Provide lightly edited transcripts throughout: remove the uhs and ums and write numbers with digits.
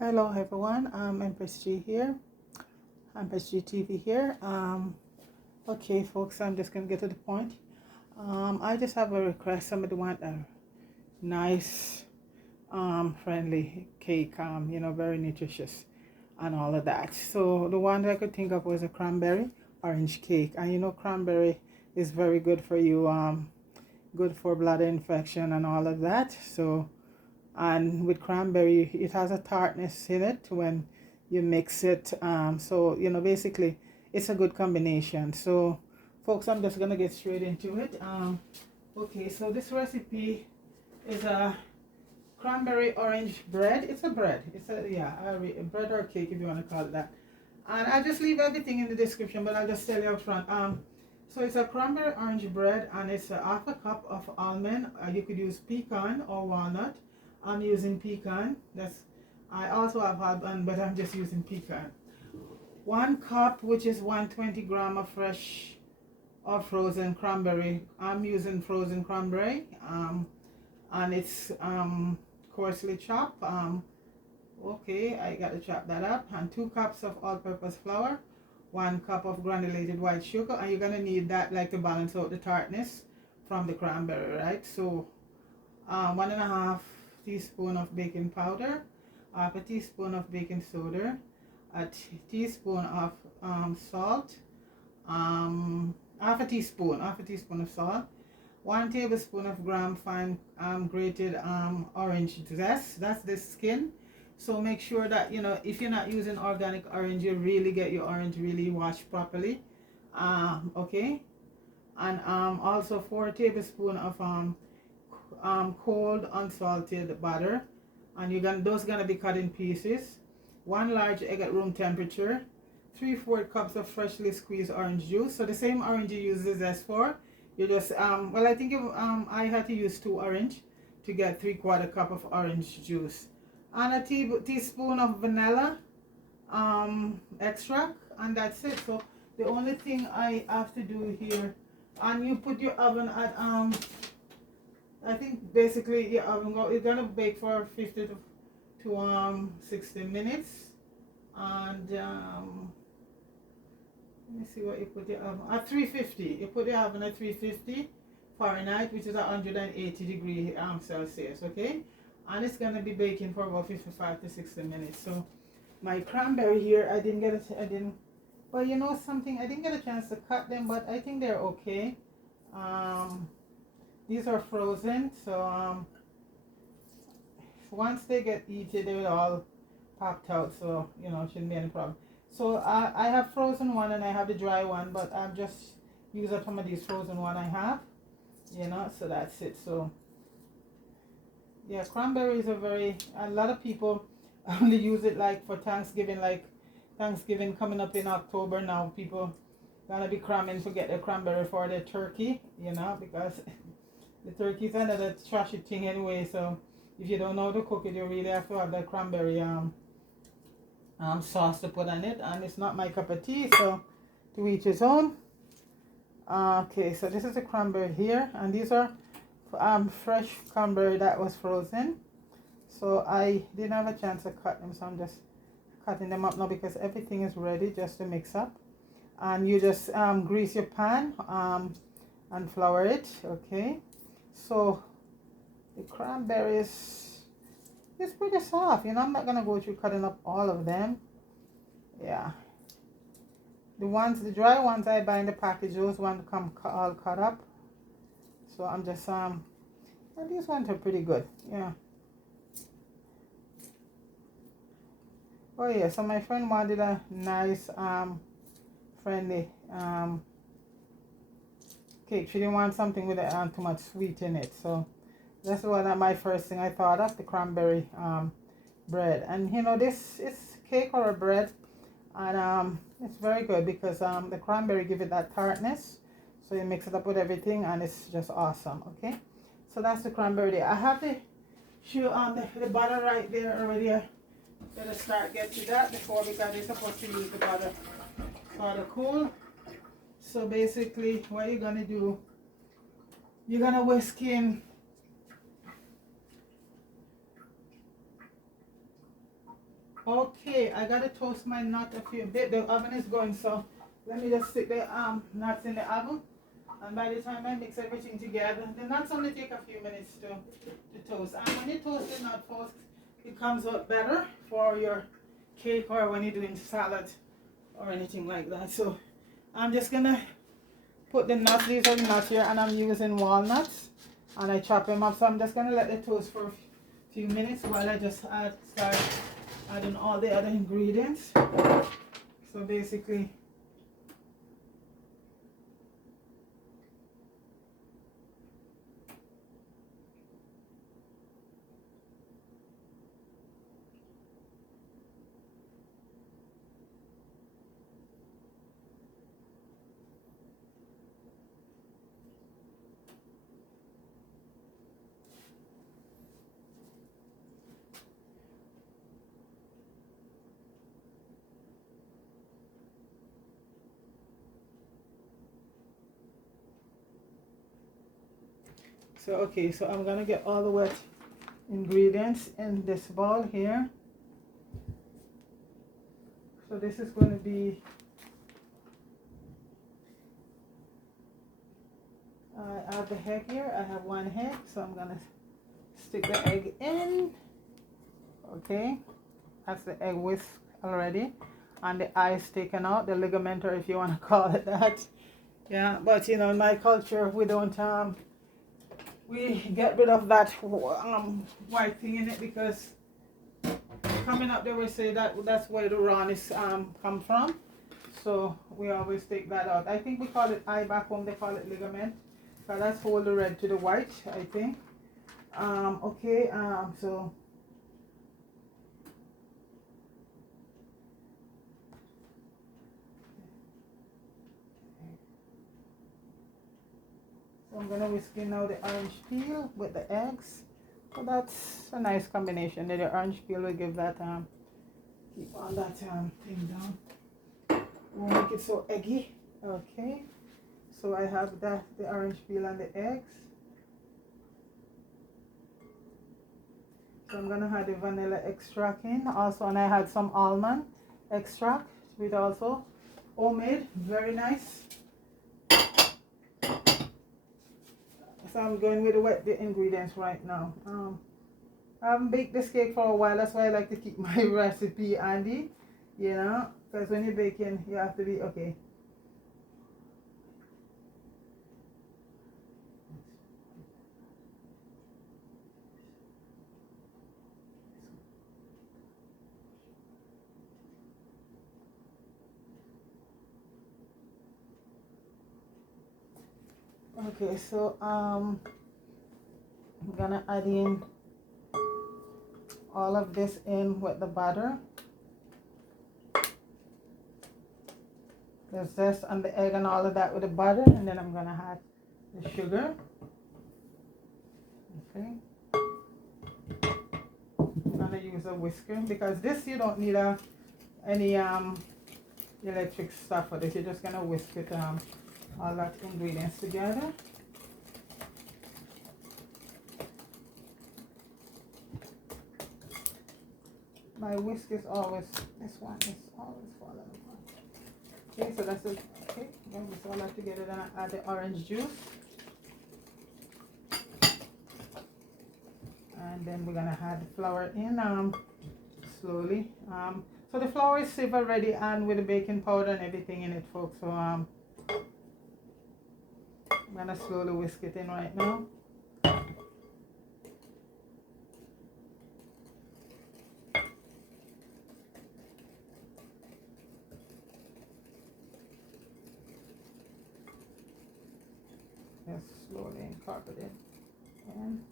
Hello everyone, Empress G here, Empress G TV here. Okay folks, I'm just gonna get to the point. I just have a request. Somebody want a nice, friendly cake, very nutritious and all of that. So the one that I could think of was a cranberry orange cake. And cranberry is very good for you, good for bladder infection and all of that. So, and with cranberry it has a tartness in it when you mix it, so basically it's a good combination. So folks, I'm just gonna get straight into it. Okay, so this recipe is a cranberry orange bread. It's a bread, it's a a bread or cake if you want to call it that. And I'll just leave everything in the description, but I'll just tell you up front. So it's a cranberry orange bread, and it's a half a cup of almond. You could use pecan or walnut. I'm using pecan. I also have almond, but I'm just using pecan. 1 cup, which is 120 gram of fresh or frozen cranberry. I'm using frozen cranberry, and it's coarsely chopped. Okay, I got to chop that up. And 2 cups of all-purpose flour, 1 cup of granulated white sugar, and you're gonna need that like to balance out the tartness from the cranberry, right? So 1.5 teaspoon of baking powder, half a teaspoon of baking soda, a teaspoon of salt, half a teaspoon of salt, 1 tablespoon of fine grated orange zest. That's the skin. So make sure that if you're not using organic orange, you really get your orange really washed properly. Okay, and also 4 tablespoon of cold unsalted butter, and those gonna be cut in pieces. 1 large egg at room temperature. 3/4 cups of freshly squeezed orange juice. So the same orange you use the zest for, you just well, I think I had to use 2 orange to get 3/4 cup of orange juice, and a teaspoon of vanilla extract, and that's it. So the only thing I have to do here, and you put your oven at I think basically your oven you're gonna bake for 50 to 60 minutes, and let me see what you put your oven at. 350. You put the oven at 350 Fahrenheit, which is 180 degree Celsius. Okay, and it's gonna be baking for about 55 to 60 minutes. So my cranberry here, I didn't. Well, you know something, I didn't get a chance to cut them, but I think they're okay. These are frozen, so once they get eaten, they will all popped out. So shouldn't be any problem. So I have frozen one and I have the dry one, but I'm just use up some of these frozen one I have. So that's it. So yeah, cranberries are a lot of people only use it like for Thanksgiving, like Thanksgiving coming up in October now. People gonna be cramming to get the cranberry for their turkey, because the turkey's another trashy thing anyway. So if you don't know how to cook it, you really have to have that cranberry sauce to put on it, and it's not my cup of tea, so to each his own. Okay, so this is the cranberry here, and these are fresh cranberry that was frozen. So I didn't have a chance to cut them, so I'm just cutting them up now because everything is ready just to mix up. And you just grease your pan and flour it. Okay, so the cranberries, it's pretty soft. I'm not gonna go through cutting up all of them. Yeah, the dry ones I buy in the package, those ones come all cut up. So I'm just and these ones are pretty good. Yeah. Oh yeah, so my friend wanted a nice friendly cake. She didn't want something with too much sweet in it, so that's my first thing I thought of, the cranberry bread. And this is cake or a bread, and it's very good because the cranberry give it that tartness. So you mix it up with everything, and it's just awesome. Okay, so that's the cranberry there. I have the the butter right there already. Better start get to that before, because you're supposed to use the butter for the cool. So basically, what you're gonna do, you're gonna whisk in Okay, I gotta toast my nut a few bit. The oven is going, so let me just stick the nuts in the oven. And by the time I mix everything together, the nuts only take a few minutes to toast. And when you toast the nut, folks, it comes out better for your cake or when you're doing salad or anything like that. So I'm just gonna put the nuts, these are the nuts here, and I'm using walnuts. And I chop them up, so I'm just gonna let it toast for a few minutes while I just start adding all the other ingredients. So basically, so okay, so I'm gonna get all the wet ingredients in this bowl here. So this is going to be, I have the egg here. I have one egg, so I'm gonna stick the egg in. Okay, that's the egg whisk already, and the eyes taken out, the ligament, or if you want to call it that. Yeah, but you know, in my culture, we don't we get rid of that white thing in it, because coming up there we say that that's where the rawness come from. So we always take that out. I think we call it eye, back home they call it ligament. So that's hold the red to the white, I think. Okay, so I'm gonna whisk in now the orange peel with the eggs. So that's a nice combination. The orange peel will give that keep all that thing down. Won't make it so eggy. Okay. So I have the orange peel and the eggs. So I'm gonna add the vanilla extract in also, and I had some almond extract with also homemade, very nice. So I'm going with the ingredients right now. I haven't baked this cake for a while, that's why I like to keep my recipe handy, you know, because when you're baking you have to be okay. Okay, so I'm gonna add in all of this in with the butter, the zest and the egg and all of that with the butter, and then I'm gonna add the sugar. Okay, I'm gonna use a whisker because this you don't need any electric stuff for this. You're just gonna whisk it all that ingredients together. My whisk is always, this one is always falling apart. Okay, so that's it. Okay, then mix all that together. Then I add the orange juice. And then we're gonna add the flour in slowly. So the flour is sieved already and with the baking powder and everything in it, folks. So I'm gonna slowly whisk it in right now. Just slowly incorporate it in.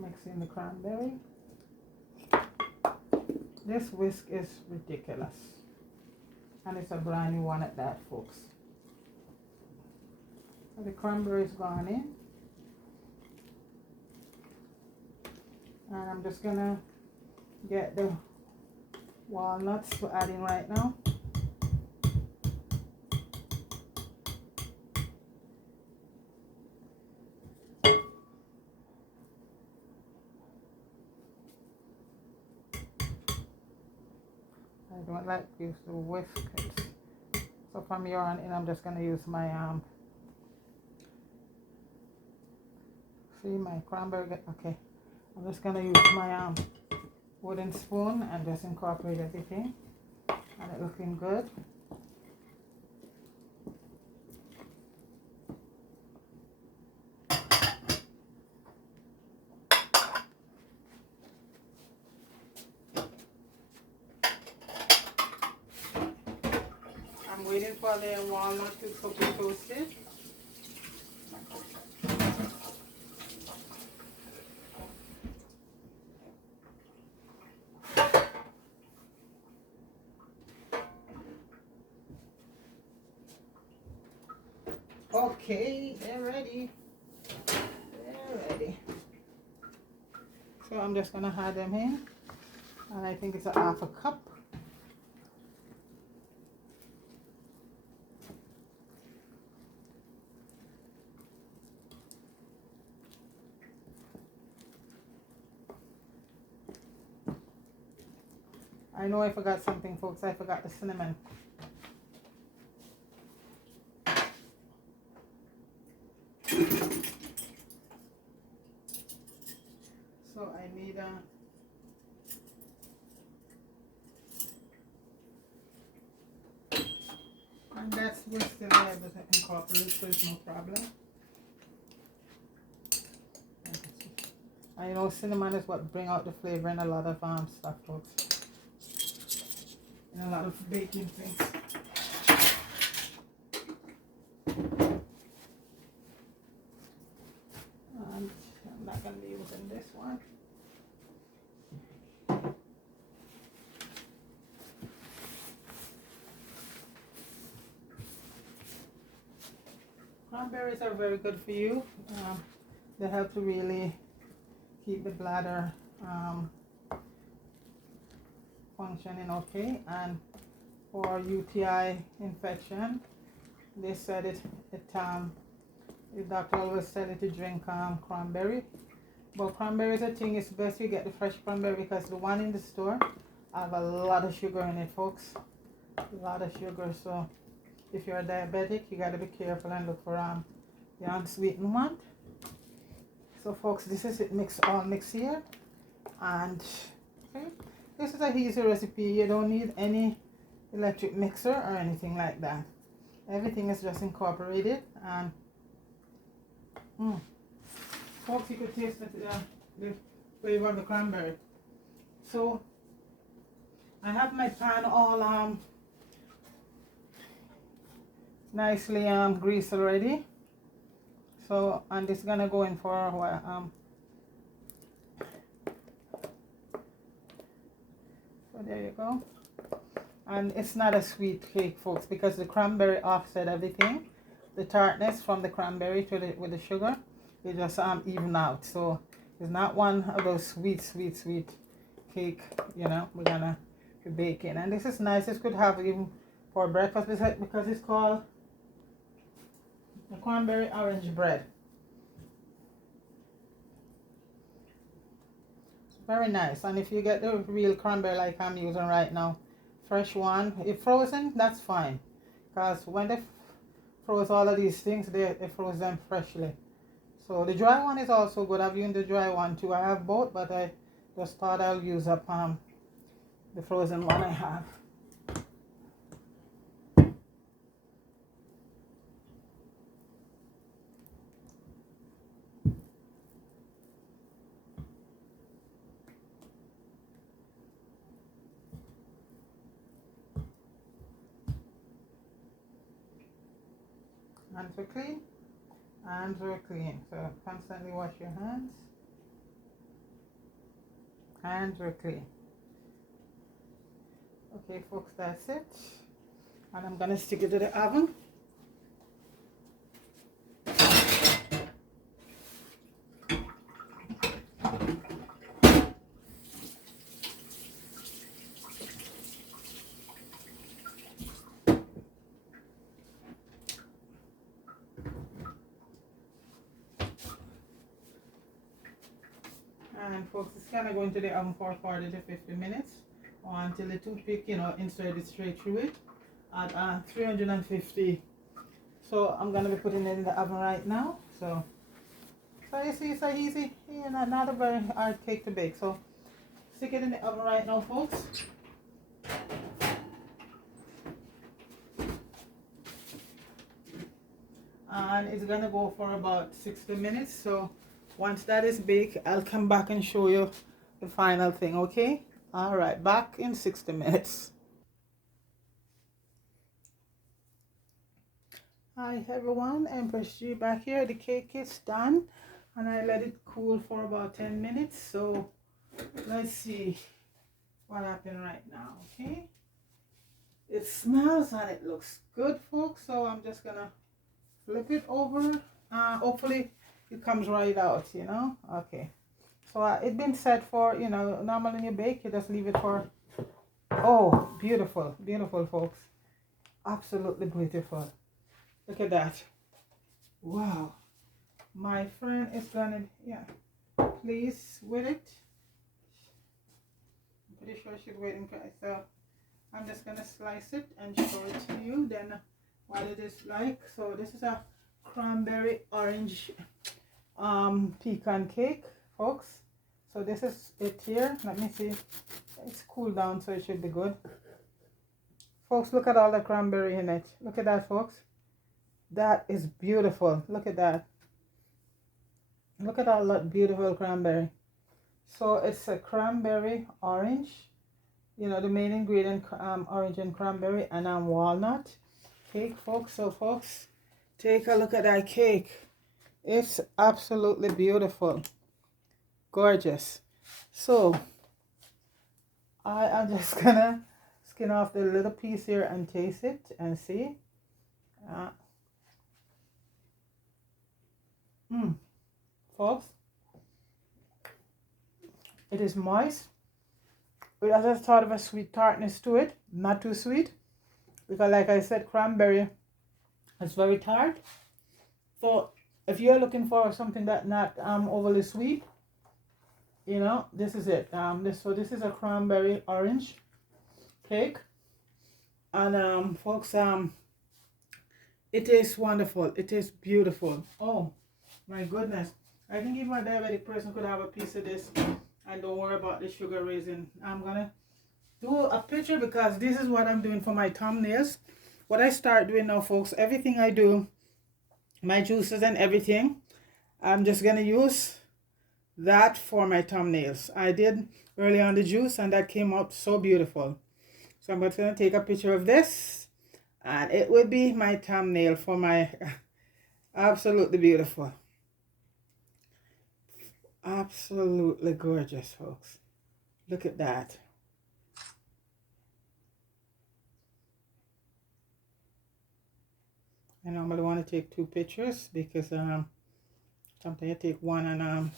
Mix in the cranberry. This whisk is ridiculous. And it's a brand new one at that, folks. So the cranberry's gone in. And I'm just gonna get the walnuts to add in right now. I don't like to use the whisk. So from here on in, I'm just gonna use my see my cranberry. Okay, I'm just gonna use my wooden spoon and just incorporate everything, and it looking good. I'm waiting for the walnut to cook and toasted. Okay, they're ready. They're ready. So I'm just gonna add them in, and I think it's a half a cup. I know I forgot something, folks. I forgot the cinnamon. So I need and that's we're still able to incorporate, so it's no problem. I know cinnamon is what bring out the flavor in a lot of stuff, folks. In a lot of baking things. And I'm not going to be using this one. Cranberries are very good for you. They help to really keep the bladder functioning okay, and for UTI infection, they said the doctor always said it to drink cranberry. But cranberry is a thing, it's best you get the fresh cranberry, because the one in the store have a lot of sugar in it, folks. A lot of sugar. So if you're diabetic, you got to be careful and look for the unsweetened one. So folks, this is it all mixed here, and okay, this is a easy recipe. You don't need any electric mixer or anything like that. Everything is just incorporated, and folks, you could taste the flavor of the cranberry. So I have my pan all nicely greased already. So, and this is gonna go in for a while. So there you go. And it's not a sweet cake, folks, because the cranberry offset everything. The tartness from the cranberry with the sugar, it just even out. So it's not one of those sweet cake, you know, we're gonna be baking. And this is nice. This could have even for breakfast, because it's called the cranberry orange bread. It's very nice. And if you get the real cranberry like I'm using right now, fresh one, if frozen, that's fine, because when they froze all of these things, they froze them freshly. So the dry one is also good. I've used the dry one too. I have both, but I just thought I'll use up the frozen one I have. Hands are clean. Hands are clean. So constantly wash your hands. Hands are clean. Okay, folks, that's it. And I'm gonna stick it to the oven. And folks, it's kind of going to the oven for 40 to 50 minutes or until the toothpick, you know, inserted straight through it at 350. So I'm going to be putting it in the oven right now. So you see, it's so easy, you know, not a very hard cake to bake. So stick it in the oven right now, folks. And it's going to go for about 60 minutes. So once that is baked, I'll come back and show you the final thing, okay? All right, back in 60 minutes. Hi everyone, Empress G back here. The cake is done and I let it cool for about 10 minutes. So let's see what happened right now, okay? It smells and it looks good, folks. So I'm just gonna flip it over. Hopefully it comes right out, you know. Okay, so it's been set for, you know, normally when you bake you just leave it for, oh, beautiful, beautiful, folks. Absolutely beautiful. Look at that. Wow, my friend is gonna, yeah, pleased with it. I'm pretty sure she's waiting for it. So I'm just gonna slice it and show it to you then what it is like. So this is a cranberry orange pecan cake, folks. So this is it here. Let me see. It's cooled down, so it should be good. Folks, look at all the cranberry in it. Look at that, folks. That is beautiful. Look at that. Look at all that beautiful cranberry. So it's a cranberry orange. You know, the main ingredient, orange and cranberry, and walnut cake, folks. So folks, take a look at that cake. It's absolutely beautiful, gorgeous. So I am just gonna skin off the little piece here and taste it and see. Folks, it is moist. It has a sort of a sweet tartness to it, not too sweet, because like I said, cranberry is very tart. So if you're looking for something that not overly sweet, you know, this is it. This is a cranberry orange cake, and folks, it is wonderful. It is beautiful. Oh my goodness, I think even a diabetic person could have a piece of this and don't worry about the sugar raising. I'm gonna do a picture because this is what I'm doing for my thumbnails. What I start doing now, folks, everything I do, my juices and everything, I'm just gonna use that for my thumbnails. I did early on the juice and that came out so beautiful. So I'm just gonna take a picture of this and it will be my thumbnail for my absolutely beautiful, absolutely gorgeous, folks. Look at that. I normally want to take 2 pictures because sometimes I take one and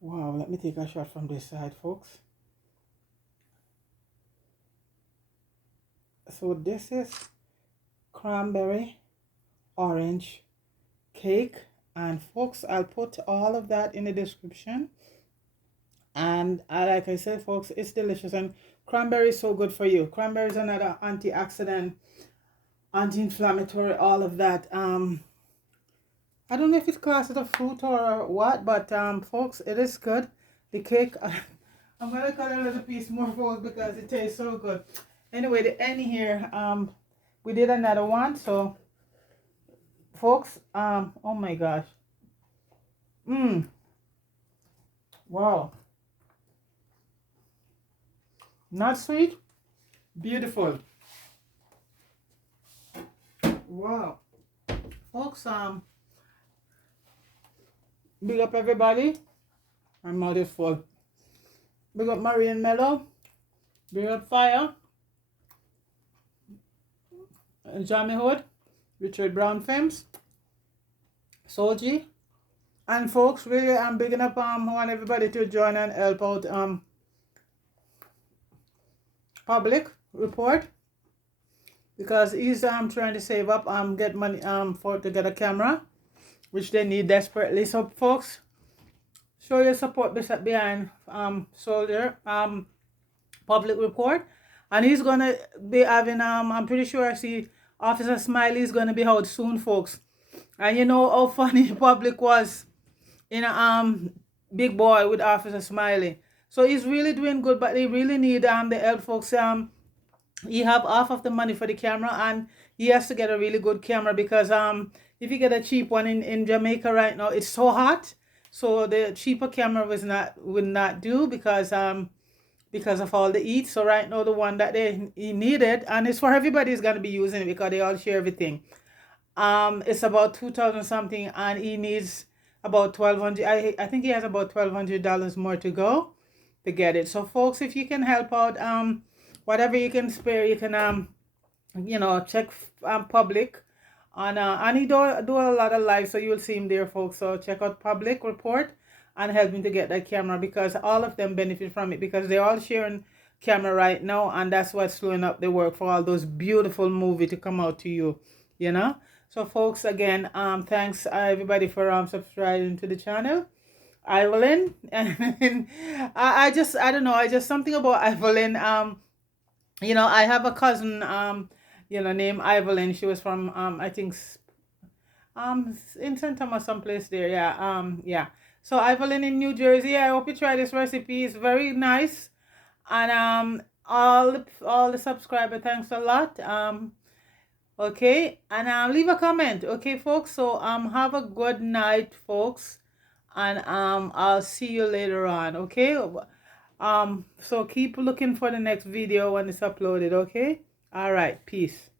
wow, let me take a shot from this side, folks. So this is cranberry orange cake, and folks, I'll put all of that in the description. And like I said, folks, it's delicious, and cranberry is so good for you. Cranberry is another antioxidant, anti-inflammatory, all of that. I don't know if it's classed as a fruit or what, but folks, it is good. The cake, I'm gonna cut a little piece more, folks, because it tastes so good. Anyway, the end here, we did another one. So folks, oh my gosh, wow, not sweet, beautiful. Wow, folks, big up everybody. My mouth is full. Big up Marie and Mellow. Big up Fire. Jamie Hood, Richard Brown Films, Soji. And folks, really I'm bigging up I want everybody to join and help out Public Report, because he's trying to save up get money for to get a camera, which they need desperately. So folks, show your support behind Soldier Public Report. And he's gonna be having I'm pretty sure I see Officer Smiley is gonna be out soon, folks. And you know how funny Public was in a Big Boy with Officer Smiley. So he's really doing good, but they really need the help, folks. He have half of the money for the camera, and he has to get a really good camera, because if you get a cheap one in Jamaica right now, it's so hot. So the cheaper camera would not do, because of all the heat. So right now the one that he needed, and it's for everybody is gonna be using it because they all share everything. It's about 2,000 something, and he needs about 1,200. I think he has about $1,200 more to go to get it. So folks, if you can help out, whatever you can spare, you can you know, check Public on and he do a lot of live, so you will see him there, folks. So check out Public Report and help him to get that camera, because all of them benefit from it, because they're all sharing camera right now, and that's what's slowing up the work for all those beautiful movies to come out to you, you know. So folks, again, thanks everybody for subscribing to the channel. Evelyn, and I don't know, I just something about Evelyn. You know, I have a cousin you know, named Evelyn. She was from I think in St. Thomas, someplace there. Yeah, yeah. So Evelyn in New Jersey, I hope you try this recipe. It's very nice. And all the subscriber, thanks a lot. Okay, and leave a comment. Okay, folks. So have a good night, folks, and I'll see you later on. Okay. So keep looking for the next video when it's uploaded. Okay. All right. Peace.